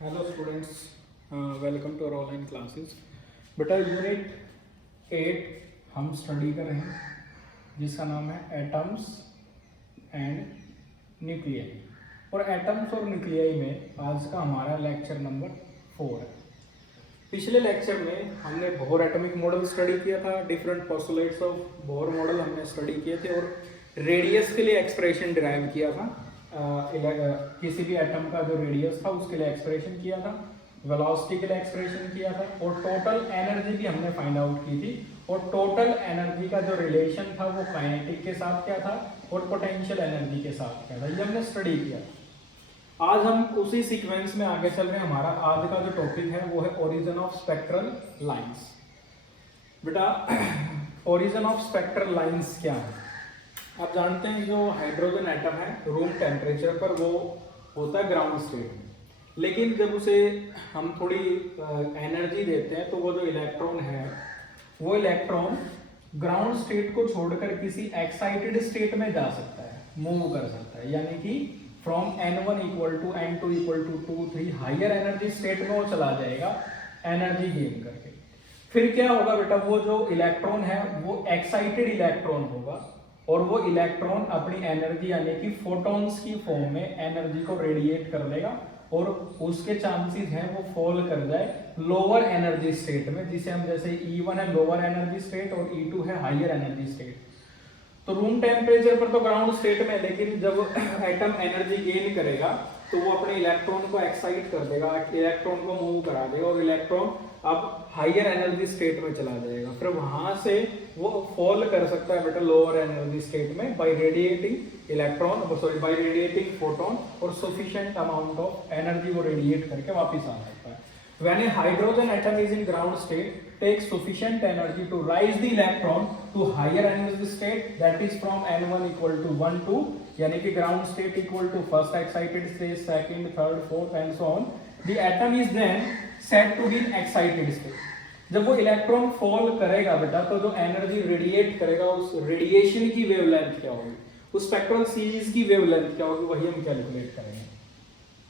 Hello students, welcome to our online classes. बेटा unit 8 हम study कर रहे हैं जिसका नाम है एटम्स एंड न्यूक्लियाई। और एटम्स और न्यूक्लियाई में आज का हमारा लेक्चर नंबर 4 है। पिछले लेक्चर में हमने बोहर एटॉमिक मॉडल स्टडी किया था, different postulates of Bohr model हमने स्टडी किए थे और रेडियस के लिए एक्सप्रेशन डिराइव किया था। किसी भी एटम का जो रेडियस था उसके लिए एक्सप्रेशन किया था, वेलोसिटी के लिए एक्सप्रेशन किया था और टोटल एनर्जी भी हमने फाइंड आउट की थी। और टोटल एनर्जी का जो रिलेशन था वो काइनेटिक के साथ क्या था और पोटेंशियल एनर्जी के साथ क्या था, ये हमने स्टडी किया। आज हम उसी सीक्वेंस में आगे चल रहे हैं। हमारा आज का जो टॉपिक है वो है ओरिजिन ऑफ स्पेक्ट्रल लाइंस। बेटा ओरिजिन ऑफ स्पेक्ट्रल लाइंस क्या है? आप जानते हैं जो हाइड्रोजन एटम है रूम टेम्परेचर पर वो होता है ग्राउंड स्टेट में, लेकिन जब उसे हम थोड़ी एनर्जी देते हैं तो वो जो इलेक्ट्रॉन है वो इलेक्ट्रॉन ग्राउंड स्टेट को छोड़कर किसी एक्साइटेड स्टेट में जा सकता है, मूव कर सकता है, यानी कि from n1 equal to n2 equal to 2 3 higher energy state में वो चला जाएगा एनर्जी गेन करके। फिर क्या होगा बेटा, वो जो इलेक्ट्रॉन है वो एक्साइटेड इलेक्ट्रॉन होगा और वो इलेक्ट्रॉन अपनी एनर्जी यानी कि फोटॉन्स की फॉर्म में एनर्जी को रेडिएट कर देगा और उसके चांसेस हैं वो फॉल कर जाए लोअर एनर्जी स्टेट में, जिसे हम जैसे E1 है लोअर एनर्जी स्टेट और E2 है हायर एनर्जी स्टेट। तो रूम टेम्परेचर पर तो ग्राउंड स्टेट में, लेकिन जब एटम एनर्जी गेन करेगा तो वो अपने इलेक्ट्रॉन को एक्साइट कर देगा, इलेक्ट्रॉन को मूव करा देगा और इलेक्ट्रॉन अब हायर एनर्जी स्टेट में चला जाएगा। फिर वहां से वो फॉल कर सकता है बेटा लोअर एनर्जी स्टेट में by radiating electron, sorry by radiating photon, और सफिशिएंट अमाउंट ऑफ एनर्जी वो रेडिएट करके वापस आ सकता है। When a hydrogen atom is in ground state, takes sufficient energy to rise the electron to higher energy state, that is from n1 equal to 1 to, यानी कि ground state equal to first excited state, second, third, fourth and so on. The atom is then said to be in excited state. जब वो electron fall करेगा बेटा तो जो energy radiate करेगा उस रेडिएशन की वेवलेंथ क्या होगी, उस स्पेक्ट्रल सीरीज की वेवलेंथ क्या होगी, वही हम कैलकुलेट करेंगे।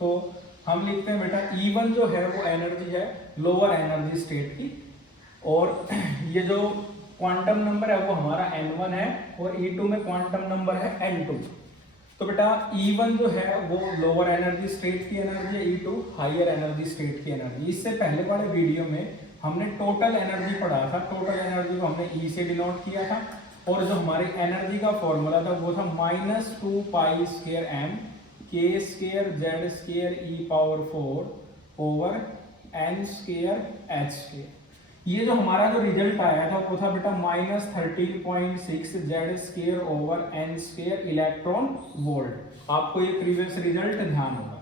तो हम लिखते हैं बेटा E1 जो है वो एनर्जी है लोअर एनर्जी स्टेट की, और ये जो क्वांटम नंबर है वो हमारा n1 है और E2 में क्वांटम नंबर है n2। तो बेटा E1 जो है वो लोअर एनर्जी स्टेट की एनर्जी है, E2 हायर एनर्जी स्टेट की एनर्जी। इससे पहले वाले वीडियो में हमने टोटल एनर्जी पढ़ा था, टोटल एनर्जी को हमने E से डिनोट किया था और जो हमारी एनर्जी का फॉर्मूला था वो था -2 pi square m k square z square e power 4 over n square h square. ये जो हमारा जो रिजल्ट आया था वो था बेटा -13.6 z square over n square electron volt. आपको ये प्रीवियस रिजल्ट ध्यान होगा।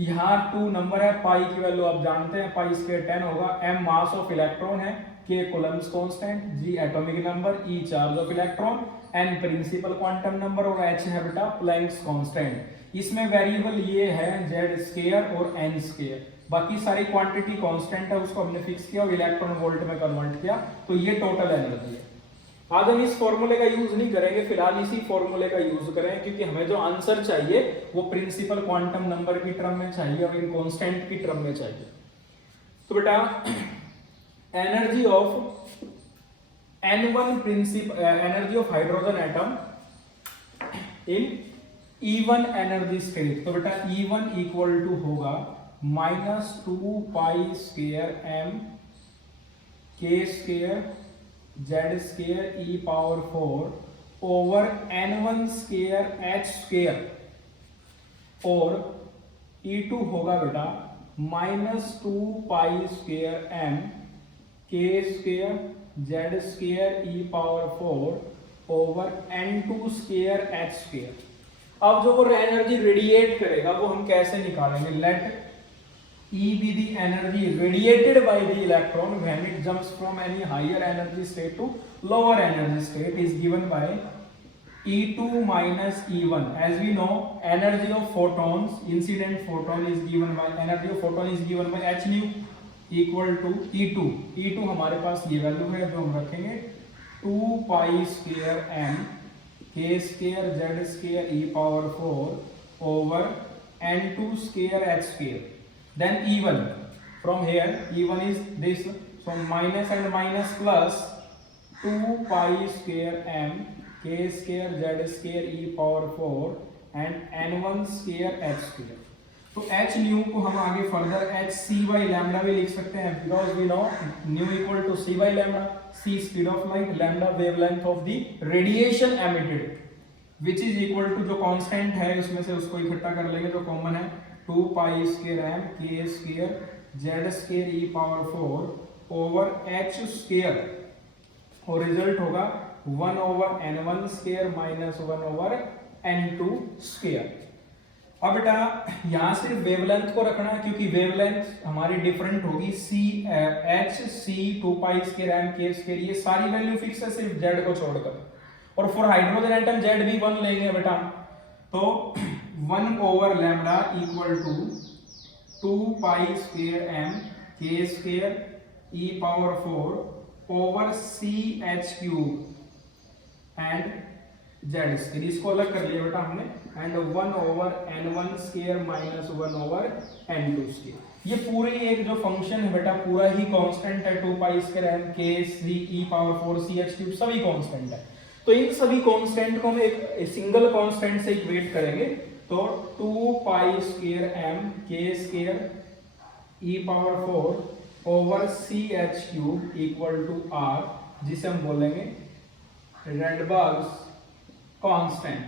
यहाँ 2 नंबर है, पाई की वैल्यू आप जानते हैं, पाई स्क्वायर 10 होगा, m मास ऑफ इलेक्ट्रॉन है, k coulomb's constant, g atomic number, e charge of electron, n principal quantum number और h है बेटा प्लैंक्स कांस्टेंट। इसमें वेरिएबल ये है z स्क्वायर और n स्क्वायर, बाकी सारी क्वांटिटी कांस्टेंट है, उसको हमने फिक्स किया और इलेक्ट्रॉन वोल्ट में कन्वर्ट किया, तो ये टोटल एनर्जी है। आज हम इस फॉर्मूले का यूज नहीं करेंगे, फिलहाल इसी फॉर्मूले का यूज करें क्योंकि हमें जो आंसर चाहिए वो प्रिंसिपल क्वांटम नंबर की टर्म में चाहिए और इन कांस्टेंट की टर्म में चाहिए। तो बेटा energy of n1 principal energy of hydrogen atom in E1 energy state, तो बेटा E1 इक्वल टू होगा -2 pi square m k square z square e power 4 over n1 square h square, और E2 होगा बेटा -2 pi square m k square z square e power 4 over n2 square h square. अब जो वो energy radiate करेगा वो हम कैसे निकालेंगे? Let E be the energy radiated by the electron when it jumps from any higher energy state to lower energy state is given by E2 minus E1. As we know, energy of photons, incident photon is given by energy of photon is given by h nu equal to E2. E2 हमारे पास ये value है जो हम रखेंगे 2 pi square m k square z square e power 4 over n2 square h square. then E1 from here, E1 is this, so minus and minus plus 2 pi square m k square z square e power 4 and n1 square h square। तो h nu को हम आगे further h c by lambda भी लिख सकते हैं, because we know nu equal to c by lambda, c speed of light, lambda wavelength of the radiation emitted, which is equal to जो constant है उसमें से उसको इकट्ठा कर लेंगे जो कॉमन है 2 pi square m k square z square e power 4 over h square, और रिजल्ट होगा 1 over n1 square minus 1 over n2 square. अब बेटा यहाँ से वेवलेंथ को रखना है, क्योंकि वेवलेंथ हमारी डिफरेंट होगी, c h c 2 pi square M के स्क्वायर, ये सारी वैल्यू फिक्स है सिर्फ जेड को छोड़कर, और फॉर हाइड्रोजन एटम जेड भी 1 लेंगे बेटा, तो 1 over lambda equal to 2 pi square M के square E power 4 over C H cube and Z square, इसको अलग कर लिया बेटा हमने, and 1 over n1 square minus 1 over n2 square. ये पूरी एक जो फंक्शन है बेटा पूरा ही कांस्टेंट है, 2 pi square m k c e power 4 c h cube सभी कांस्टेंट है। तो इन सभी कांस्टेंट को हम एक सिंगल कांस्टेंट से इक्वेट करेंगे, तो 2 पाई स्क्वायर m k स्क्वायर e power 4 over c h cube equal to r, जिसे हम बोलेंगे रेडबर्ग्स कांस्टेंट,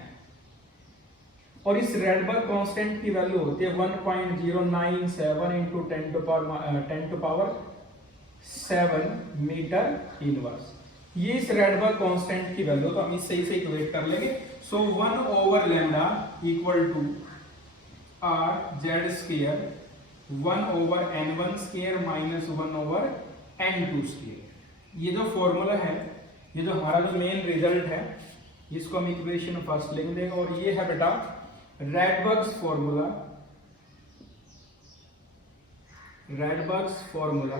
और इस रेडबर्ग कांस्टेंट की वैल्यू होती है 1.097 into 10 to power 7 metre inverse. ये इस रेडबर्ग कांस्टेंट की वैल्यू, तो हम इस सही से इक्वेट कर लेंगे। So 1 over lambda equal to R Z square 1 over n1 square minus 1 over n2 square. ये जो फॉर्मूला है, ये जो हमारा जो मेन रिजल्ट है, इसको हम इक्वेशन फर्स्ट लिख देंगे, और ये है बेटा रेडबर्ग्स formula, रेडबर्ग्स formula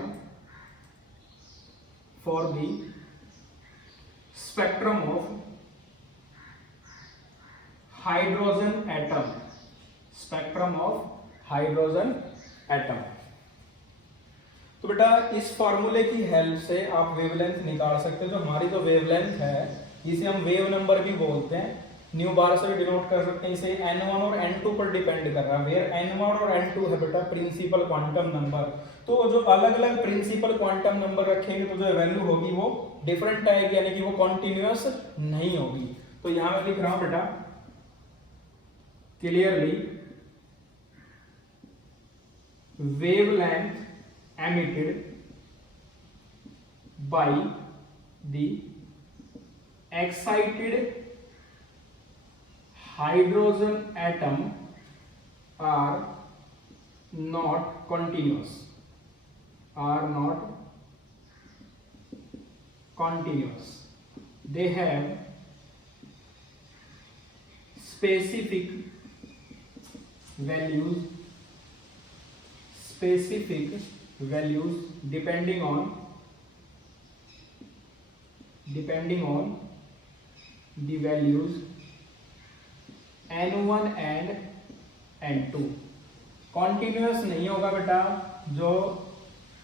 for the spectrum of hydrogen atom, spectrum of hydrogen atom. तो बेटा इस फॉर्मूले की हेल्प से आप वेवलेंथ निकाल सकते हो। तो हमारी जो वेवलेंथ है इसे हम वेव नंबर भी बोलते हैं, न्यू बार से भी डिनोट कर सकते हैं इसे। n1 और n2 पर डिपेंड कर रहा है, वेयर n1 और n2 है बेटा प्रिंसिपल क्वांटम नंबर। तो जो अलग अलग प्रिंसिपल क्वांटम नंबर रखेंगे तो जो वैल्यू होगी वो डिफरेंट आएगी, यानी कि वो कॉन्टिन्यूअस नहीं होगी। तो यहां मैं लिख रहा हूं बेटा clearly, wavelength emitted by the excited hydrogen atom are not continuous, are not continuous, they have specific values, depending on the values n1 and n2। Continuous नहीं होगा बेटा, जो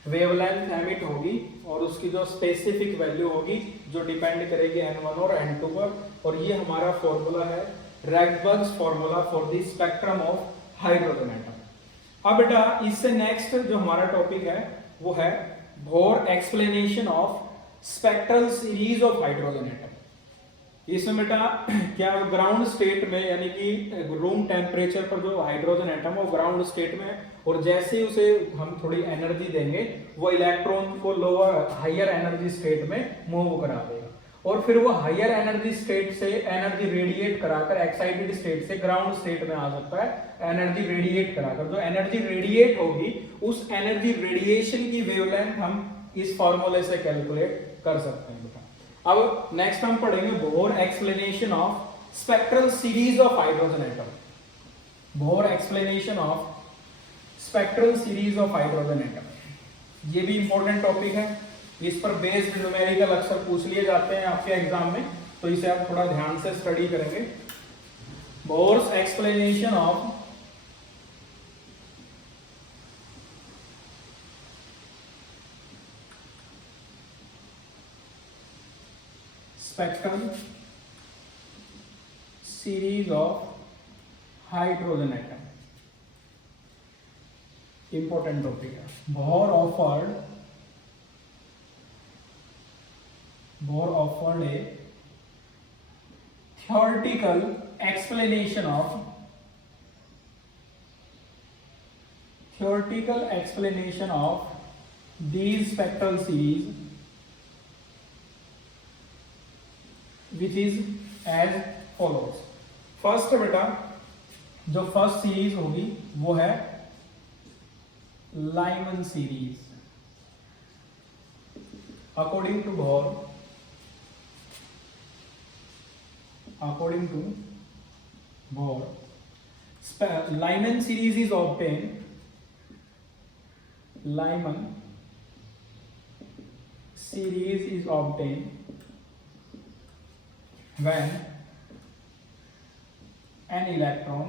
वेवलेंथ एमिट होगी और उसकी जो स्पेसिफिक वैल्यू होगी जो डिपेंड करेगी n1 और n2 पर। और ये हमारा फॉर्मूला है रेडबर्ग्स formula for the spectrum of hydrogen atom. अब बेटा इससे नेक्स्ट जो हमारा टॉपिक है वो है bore explanation of spectral series of hydrogen atom. इसमें बेटा क्या ग्राउंड स्टेट में, यानी कि रूम टेम्परेचर पर जो हाइड्रोजन एटम वो ग्राउंड स्टेट में, और जैसे उसे हम थोड़ी एनर्जी देंगे वो इलेक्ट्रॉन को लोअर हायर एनर्जी स्टेट में मूव करा देगा, और फिर वो हायर एनर्जी स्टेट से एनर्जी रेडिएट कराकर एक्साइटेड स्टेट से ग्राउंड स्टेट में आ सकता है। एनर्जी रेडिएट कराकर जो एनर्जी रेडिएट होगी उस एनर्जी रेडिएशन की वेवलेंथ हम इस फॉर्मूले से कैलकुलेट कर सकते हैं बेटा। अब नेक्स्ट हम पढ़ेंगे bore explanation of spectral series of hydrogen atom. Bore explanation of spectral series of hydrogen atom, ये भी इंपॉर्टेंट टॉपिक है। इस पर बेस्ड न्यूमेरिकल अक्सर पूछ लिए जाते हैं आपके एग्जाम में, तो इसे आप थोड़ा ध्यान से स्टडी करेंगे। Bohr's explanation of spectral series of hydrogen atom, important topic है. Bohr offered a theoretical explanation of these spectral series, which is as follows. First बेटा जो फर्स्ट सीरीज होगी वो है Lyman series. According to Bohr, Lyman series is obtained. Lyman series is obtained when an electron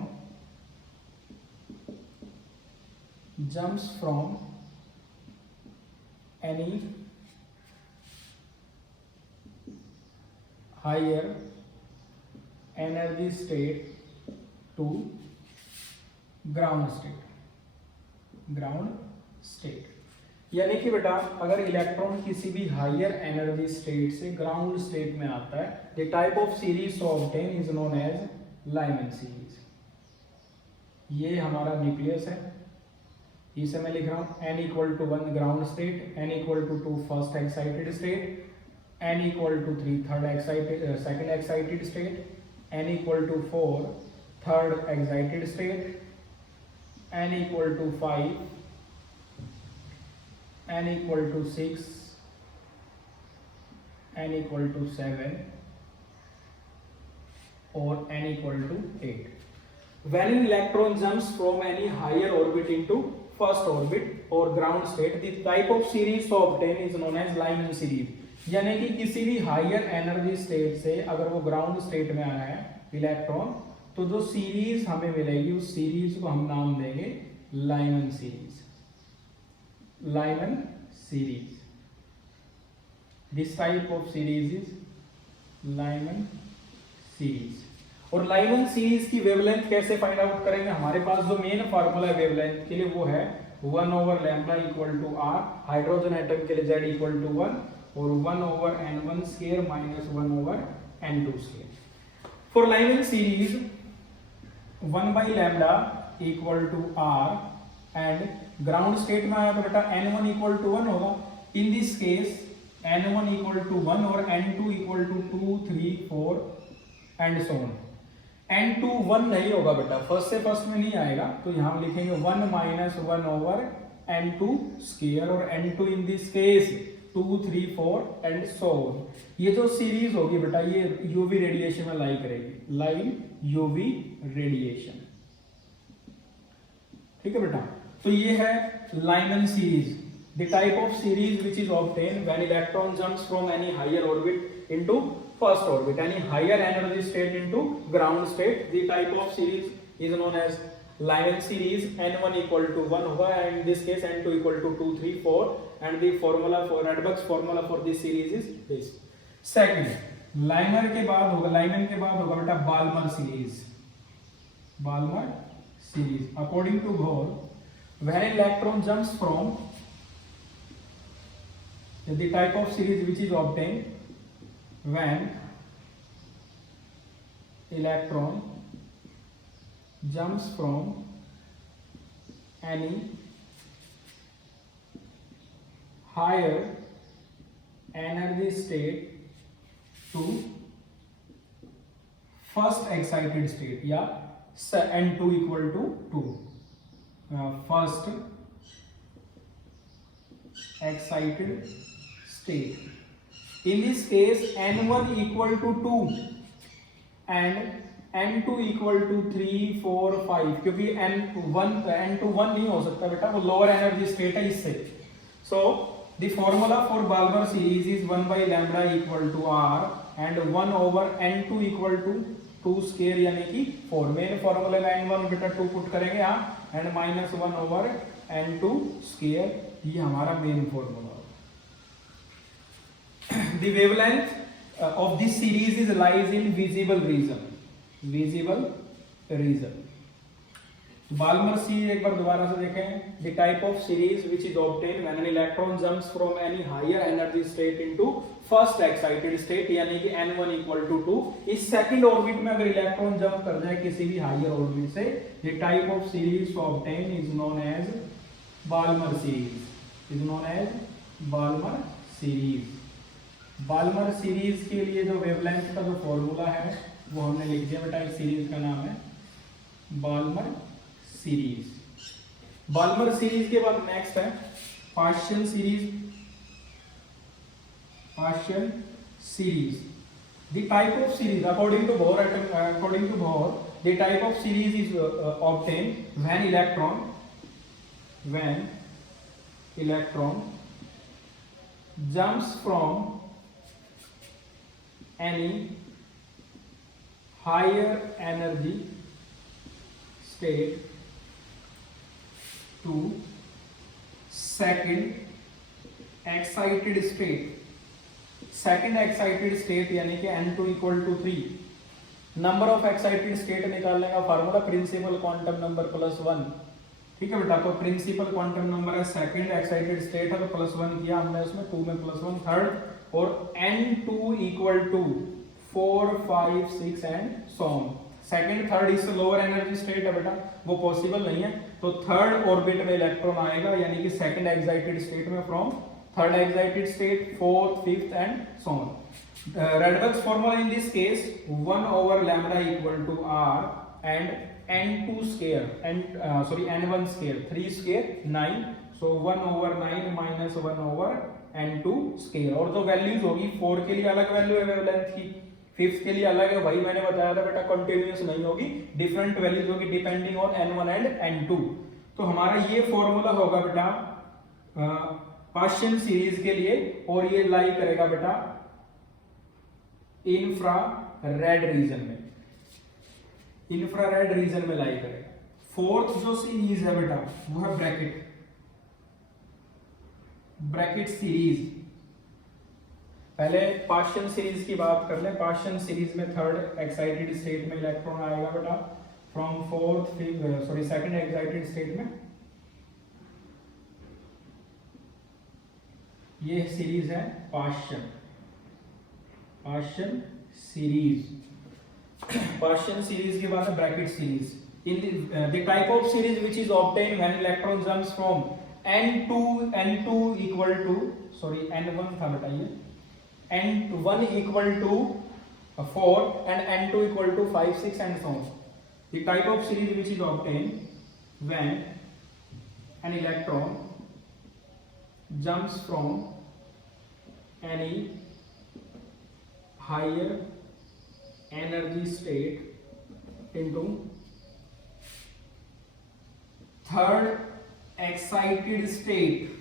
jumps from any higher energy state to ground state. यानी कि बेटा अगर electron किसी भी हायर एनर्जी स्टेट से ग्राउंड स्टेट में आता है, the type of series obtain is known as Lyman series. ये हमारा न्यूक्लियस है, इसे मैं लिख रहा हूं n equal to 1 ground state, n equal to 2 first excited state, n equal to 3 second excited state, n equal to 4 third excited state, n equal to 5, n equal to 6, n equal to 7 और n equal to 8. When an electron jumps from any higher orbit into first orbit or ground state, the type of series to obtain is known as Lyman series. यानी कि किसी भी higher energy state से अगर वो ground state में आया है इलेक्ट्रॉन, तो जो सीरीज हमें मिलेगी उस सीरीज को हम नाम देंगे Lyman series. This type of series is Lyman series. और लाइमन सीरीज की वेवलेंथ कैसे फाइंड आउट करेंगे? हमारे पास जो मेन फार्मूला है वेवलेंथ के लिए वो है 1/λ equal to r. Hydrogen atom के लिए z इक्वल टू 1 और 1/n1 square minus 1/n2 square. For Lyman series 1/λ equal to r and ground state में आया तो बेटा n1 इक्वल टू 1 होगा. In this case n1 equal to 1 और n2 equal to 2, 3, 4 and so on. n2 1 नहीं होगा बेटा, फर्स्ट से फर्स्ट में नहीं आएगा, तो यहां हम लिखेंगे 1 माइनस 1/n2 स्क्वायर और n2 in this case 2, 3, 4 and so on. ये जो सीरीज होगी बेटा ये यूवी रेडिएशन में लाई करेगी, लाइन यूवी रेडिएशन. ठीक है बेटा, तो ये है Lyman series, the type of series which is obtain when electron jumps from any higher orbit into first orbit, any higher energy state into ground state. The type of series is known as Lyman series. n1 equal to 1 होगा and in this case n2 equal to 2, 3, 4 and the formula for Rydberg's formula for this series is this. Second, Lyman के बाद होगा बेटा Balmer series. According to Bohr, when an electron jumps from the type of series which is obtained when electron jumps from any higher energy state to first excited state या n2 equal to 2 first excited state. In this case n1 equal to 2 and n2 equal to 3, 4, 5 क्योंकि n2 1 नहीं हो सकता बेटा, वो lower energy state है इससे. So the formula for Balmer series is 1/λ equal to r and 1/n2 equal to 2 square यानी कि 4. मेन फॉर्मूले में n1 बेटा 2 पुट करेंगे यहाँ एंड माइनस 1/n2 स्क्वायर, ये हमारा main formula. The wavelength of this series is lies in visible region. Visible region. Balmer series एक बार दोबारा से देखें. The type of series which is obtained when an electron jumps from any higher energy state into first excited state, यानी कि n1 equal to 2. इस second orbit में अगर इलेक्ट्रॉन जंप कर जाए किसी भी हायर ऑर्बिट से, the type of series to obtain is known as Balmer series. is known as Balmer series. Balmer series के लिए जो वेवलेंथ का जो फॉर्मूला है वो हमने लिख दिया बेटा. इस सीरीज का नाम है बाल्मर सीरीज. बाल्मर सीरीज के बाद नेक्स्ट है partial series. Partial series. The type of series according to Bohr, the type of series is obtain when electron jumps from any higher energy state to second excited state. Second excited state यानी कि n2 equal to 3. Number of excited state निकालने का formula principal quantum number plus 1. ठीक है बेटा. तो principal quantum number है, second excited state है तो प्लस 1 किया हमने उसमें, 2 में प्लस 1 थर्ड, और n2 equal to 4 5 6 and so on. Second third इससे लोअर एनर्जी स्टेट है बेटा, वो पॉसिबल नहीं है. तो थर्ड ऑर्बिट में इलेक्ट्रॉन आएगा यानी कि सेकेंड एक्साइटेड स्टेट में from third excited state, fourth, fifth and so on. Rydberg's formula in this case 1 over lambda equal to r and n2 square and n1 square, 3 square 9, so 1 over 9 minus 1 over n2 square. और जो values होगी 4 के लिए अलग value है wavelength की, 5th के लिए अलग है. वही मैंने बताया था बेटा, कंटिन्यूअस नहीं होगी, डिफरेंट वैल्यूज होगी depending on n1 and n2. तो हमारा ये फॉर्मूला होगा बेटा पार्शियल सीरीज के लिए, और ये लाई करेगा बेटा इंफ्रारेड रीजन में. इंफ्रारेड रीजन में लाई करेगा. फोर्थ जो सीरीज है बेटा वो है ब्रैकेट सीरीज. पहले पार्शियल सीरीज की बात कर ले. पार्शियल सीरीज में थर्ड एक्साइटेड स्टेट में इलेक्ट्रॉन आएगा बेटा फ्रॉम सेकंड एक्साइटेड स्टेट में. ये सीरीज है पार्शियल सीरीज. पार्शियल सीरीज के बाद Brackett series. In the type of series which is obtain when electron jumps from n2 equal to n1 था बेटा, ये n1 equal to 4 and n2 equal to 5 6 and so on. The type of series which is obtained when an electron jumps from any higher energy state into third excited state.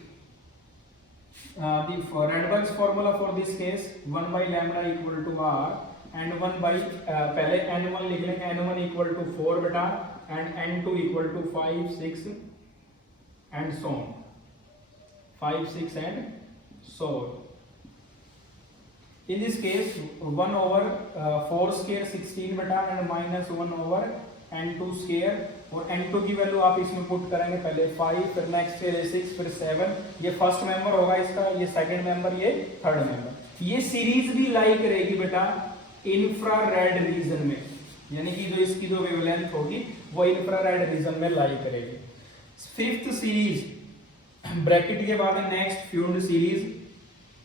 The Rydberg's formula for this case 1 by lambda equal to r and 1 by पहले n1 लिख लेंगे, n1 equal to 4 बेटा and n2 equal to 5 6 and so on. 5 6 and so on. In this case 1 over 4 square 16 बेटा and minus 1 over n2 square, और n2 की value आप इसमें put करेंगे. पहले 5 फिर नेक्स्ट 6 फिर 7. ये फर्स्ट मेंबर होगा इसका, ये सेकंड मेंबर, ये थर्ड मेंबर. ये सीरीज भी लाई करेगी बेटा इंफ्रारेड रीजन में, यानी कि जो इसकी जो वेवलेंथ होगी वो इंफ्रारेड रीजन में लाई करेगी. फिफ्थ सीरीज ब्रैकेट के बाद है next Pfund series,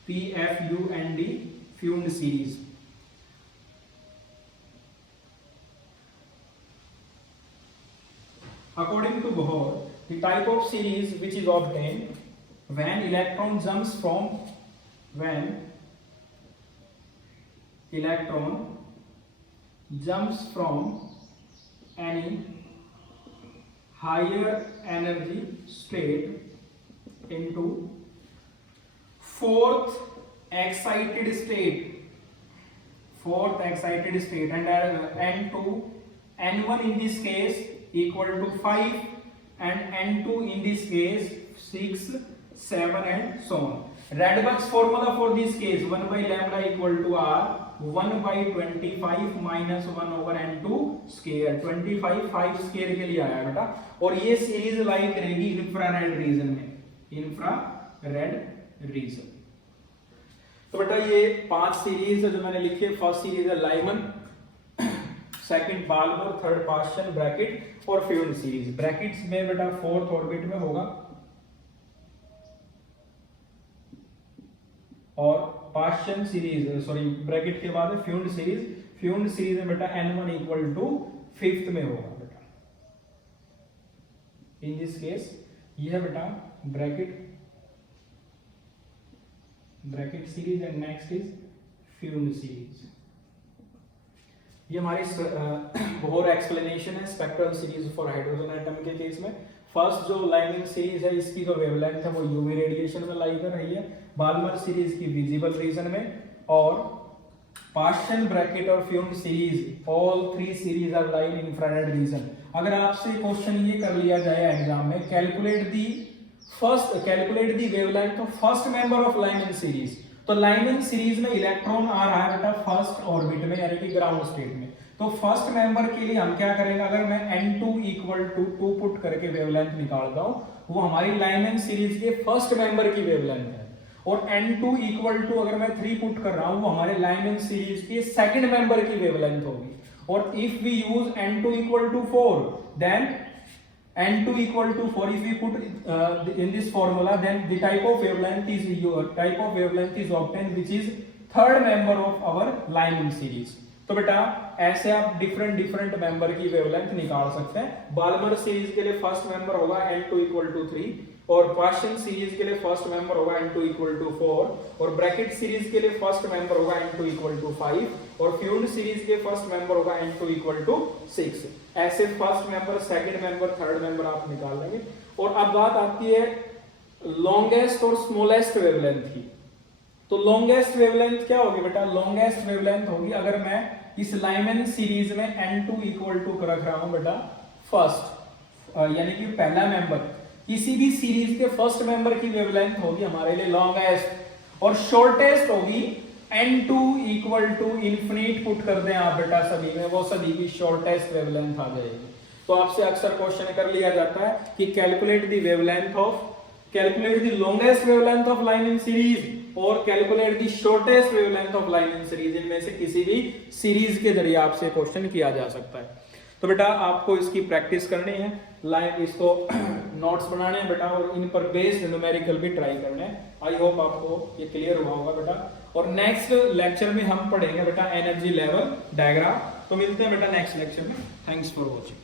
PFUND Pfund series. According to Bohr, the type of series which is obtained when electron jumps from any higher energy state into fourth excited state and n1 in this case equal to 5 and n2 in this case 6 7 and so on. Rydberg's formula for this case 1 by lambda equal to r 1/25 minus 1/n2 square, 25 5 square के लिए आया बेटा। और ये series lie करेगी infrared region में, infrared region. तो बेटा ये 5 सीरीज जो मैंने लिखी है, फर्स्ट सीरीज है Lyman, second Balmer, third Paschen, bracket और फ्यून सीरीज। ब्रैकेट्स में बेटा 4th ऑर्बिट में होगा, और पास्चन सीरीज सॉरी ब्रैकेट के बाद फ्यून सीरीज, फ्यून सीरीज में बेटा n1 इक्वल टू 5th में होगा बेटा। इन दिस केस ये है बेटा bracket series and next is Pfund series. ये हमारी बोहर एक्सप्लेनेशन है spectral series for hydrogen atom के केस में। फर्स्ट जो लाइनिंग सीरीज है इसकी जो वेवलेंथ है वो यूवी रेडिएशन में लाई कर रही है, बाल्मर सीरीज की विजिबल रीजन में, और पास्चन, ब्रैकेट और Pfund series all 3 series are line in infrared region. अगर आपसे क्वेश्चन ये कर लिया जाए एग्जाम में, calculate the wavelength of first member of Lyman series, तो लाइनिंग सीरीज में इलेक्ट्रॉन आ रहा है बेटा फर्स्ट ऑर्बिट में यानी कि ग्राउंड स्टेट में। तो फर्स्ट मेंबर के लिए हम क्या करेंगे, अगर मैं n2 इक्वल टू 2 पुट करके वेवलेंथ निकालता हूं, वो हमारी लाइनिंग सीरीज के फर्स्ट मेंबर की वेवलेंथ है। और n2 इक्वल टू अगर मैं 3 पुट कर रहा हूं, वो हमारे लाइनिंग सीरीज के सेकंड मेंबर की वेवलेंथ होगी। और if we use n2 equal to 4, then n2 equal to 4, if we put in this formula, then the type of wavelength is obtained which is third member of our lining series। तो बेटा ऐसे आप different member की wavelength निकाल सकते हैं। Balmer series के लिए फर्स्ट मेंबर होगा n2 equal to 3, और पास्चन सीरीज के लिए फर्स्ट मेंबर होगा n2 equal to 4, और ब्रैकेट सीरीज के लिए फर्स्ट मेंबर होगा n2 equal to 5, और फ्यून सीरीज के फर्स्ट मेंबर होगा n2 equal to 6। ऐसे first member, second member, third member आप निकाल लेंगे। और अब बात आती है लॉन्गेस्ट और स्मॉलेस्ट वेवलेंथ की। तो लॉन्गेस्ट वेवलेंथ क्या होगी बेटा, लॉन्गेस्ट वेवलेंथ होगी अगर मैं इस लाइमन सीरीज में n2 इक्वल टू रख रहा हूं बेटा फर्स्ट, यानी कि पहला मेंबर, किसी भी सीरीज के फर्स्ट मेंबर की वेवलेंथ होगी हमारे लिए लॉन्गेस्ट, और शॉर्टेस्ट होगी n2 equal to infinite put कर दें आप बेटा सभी में, वो सभी की शॉर्टेस्ट वेवलेंथ आ जाएगी। तो आपसे अक्सर क्वेश्चन कर लिया जाता है कि calculate the longest wavelength of Lyman series और calculate the shortest wavelength of Lyman series, इनमें से किसी भी सीरीज के जरिए आपसे क्वेश्चन किया जा सकता है। तो बेटा आपको इसकी प्रैक्टिस करनी है, इसको नोट्स बनाने हैं बेटा, और इन पर बेस्ड न्यूमेरिकल भी ट्राई करने हैं। आई होप आपको ये क्लियर हुआ होगा बेटा। और नेक्स्ट लेक्चर में हम पढ़ेंगे बेटा एनर्जी लेवल डायग्राम। तो मिलते हैं बेटा नेक्स्ट लेक्चर में। Thanks for watching.